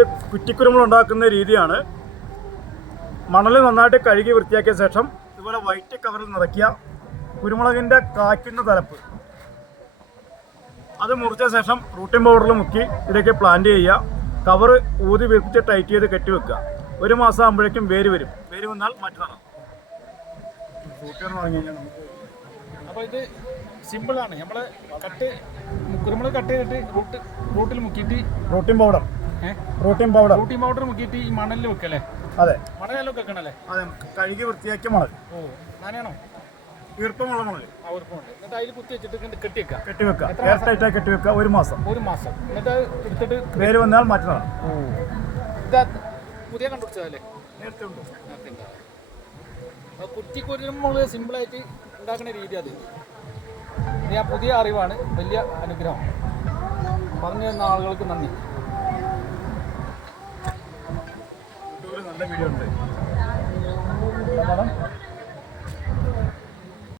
ഇത് കുറ്റിക്കുരുമുളക് ഉണ്ടാക്കുന്ന രീതിയാണ്. മണൽ നന്നായിട്ട് കഴുകി വൃത്തിയാക്കിയ ശേഷം ഇതുപോലെ വൈറ്റ് കവറിൽ നിറയ്ക്കുക. കുരുമുളകിൻ്റെ കായ്ക്കുന്ന തലപ്പ് അത് മുറിച്ച ശേഷം റൂട്ടിംഗ് പൗഡറിൽ മുക്കി ഇതിലേക്ക് പ്ലാന്റ് ചെയ്യുക. കവർ ഊതി വിരിപ്പിച്ച് ടൈറ്റ് ചെയ്ത് കെട്ടിവെക്കുക. 1 മാസം ആകുമ്പോഴേക്കും വേര് വരും. വേര് വന്നാൽ മറ്റു നടാം. ഫ്രൂട്ട് പറഞ്ഞു കഴിഞ്ഞാൽ നമുക്ക് അപ്പോൾ ഇത് സിമ്പിളാണ്. നമ്മൾ കുരുമുളക് കട്ട് ചെയ്തിട്ട് റൂട്ടിൽ മുക്കിയിട്ട് റൂട്ടിംഗ് പൗഡർ മുക്കിയിട്ട് ഈ മണലിൽ വെക്കല്ലേ? അതെ, മണലൊക്കെ വെക്കണല്ലേ? അതെ, കഴുകി വൃത്തിയാക്കിയ മണൽ. ഓ, നാനാണോ? ഈർപ്പമുള്ള മണൽ. ഈർപ്പമുണ്ട്. എന്നിട്ട് അതിൽ കുത്തി വെച്ചിട്ട് കെട്ടിവെക്കുക. എയർ ടൈറ്റായി കെട്ടിവെക്കുക. 1 മാസം. എന്നിട്ട് എടുത്തിട്ട് വേര് വന്നാൽ മാറ്റണം. ഇതാ പുതിയ കണ്ടുപിടിച്ചതല്ലേ? നേരത്തെ ഉണ്ട്. കുറ്റിക്കുരുമുളക് സിമ്പിളായിട്ട് ഉണ്ടാക്കുന്ന രീതി അത് ഞാൻ പുതിയ അറിവാണ്. വലിയ അനുഗ്രഹം. പറഞ്ഞു തന്ന ആളുകൾക്ക് നന്ദി. നല്ല വീഡിയോ ഉണ്ട്.